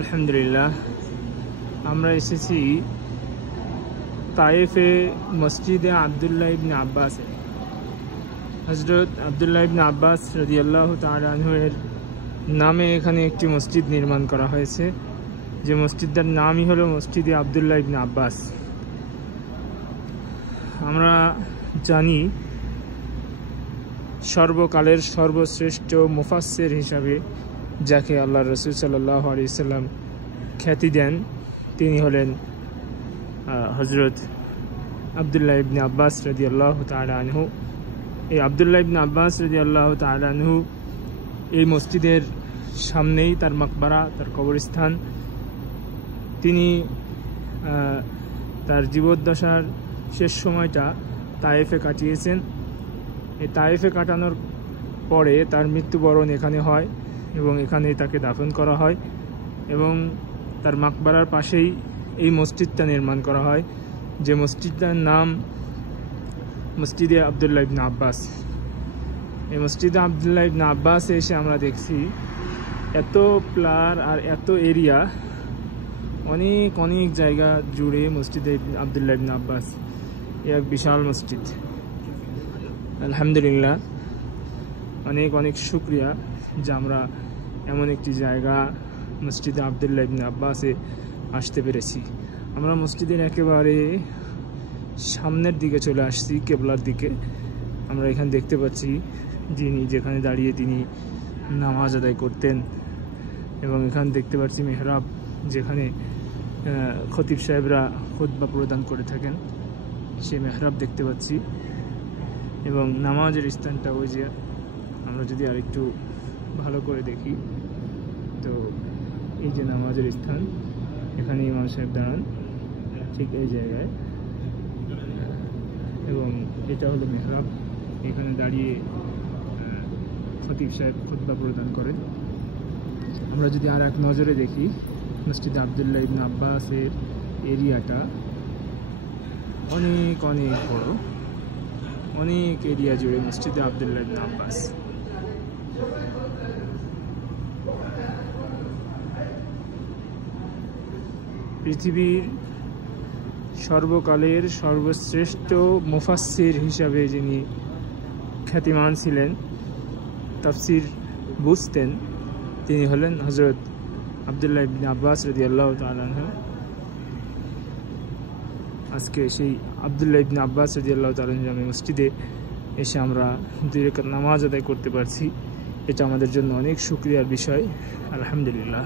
আলহামদুলিল্লাহ, আমরা এসেছি তায়েফে মসজিদে আবদুল্লাহ ইবনে আব্বাসে। হযরত আবদুল্লাহ ইবনে আব্বাস রাদিয়াল্লাহু তাআলা আনহু এর নামে এখানে একটি মসজিদ নির্মাণ করা হয়েছে, যে মসজিদটার নামই হলো মসজিদে আবদুল্লাহ ইবনে আব্বাস। আমরা জানি সর্বকালের সর্বশ্রেষ্ঠ মুফাসসির হিসাবে যাকে আল্লাহ রসুল সাল্লাল্লাহু আলাইহি ওয়াসাল্লাম খ্যাতি দেন, তিনি হলেন হযরত আবদুল্লাহ ইবনে আব্বাস রাদিয়াল্লাহু তাআলা আনহু। এই আবদুল্লাহ ইবনে আব্বাস রাদিয়াল্লাহু তাআলা আনহু এই মসজিদের সামনেই তার মাকবারা, তার কবরস্থান। তিনি তার জীবদ্দশার শেষ সময়টা তায়েফে কাটিয়েছেন। এই তায়েফে কাটানোর পরে তার মৃত্যুবরণ এখানে হয় এবং এখানেই তাকে দাফন করা হয়, এবং তার মাকবারার পাশেই এই মসজিদটা নির্মাণ করা হয়, যে মসজিদটার নাম মসজিদে আবদুল্লাহ ইবনে আব্বাস। এই মসজিদে আবদুল্লাহ ইবনে আব্বাসে এসে আমরা দেখছি এত প্লার আর এত এরিয়া, অনেক অনেক জায়গা জুড়ে মসজিদে আবদুল্লাহ ইবনে আব্বাস এক বিশাল মসজিদ। আলহামদুলিল্লাহ, অনেক অনেক শুকরিয়া যে আমরা এমন একটি জায়গা মসজিদে আবদুল্লাহ ইবনে আব্বাসে আসতে পেরেছি। আমরা মসজিদের একেবারে সামনের দিকে চলে আসছি, কেবলার দিকে। আমরা এখানে দেখতে পাচ্ছি যিনি যেখানে দাঁড়িয়ে তিনি নামাজ আদায় করতেন, এবং এখানে দেখতে পাচ্ছি মেহরাব, যেখানে খতিব সাহেবরা খুতবা প্রদান করে থাকেন, সে মেহরাব দেখতে পাচ্ছি। এবং নামাজের স্থানটা ওই যে, আমরা যদি আরেকটু ভালো করে দেখি তো এই যে নামাজের স্থান, এখানে ইমাম সাহেব দাঁড়ান ঠিক এই জায়গায়, এবং এটা হলো মেহরাব। এখানে দাঁড়িয়ে খতিব সাহেব খুতবা প্রদান করেন। আমরা যদি আর এক নজরে দেখি মসজিদ আবদুল্লাহ ইবনে আব্বাসের এরিয়াটা অনেক অনেক বড়, অনেক এরিয়া জুড়ে মসজিদে আবদুল্লাহ ইবনে আব্বাস। পৃথিবীর সর্বকালের সর্বশ্রেষ্ঠ মুফাসসির হিসাবে যিনি খ্যাতিমান ছিলেন, তাফসির বুঝতেন, তিনি হলেন হযরত আবদুল্লাহ ইবনে আব্বাস রাদিয়াল্লাহু তাআলা আনহু। আজকে সেই আবদুল্লাহ ইবনে আব্বাস রাদিয়াল্লাহু তাআলা আনহু মসজিদে এসে আমরা 2 রাকাত নামাজ আদায় করতে পারছি। এটা আমাদের জন্য অনেক শুকরিয়ার বিষয়। আলহামদুলিল্লাহ।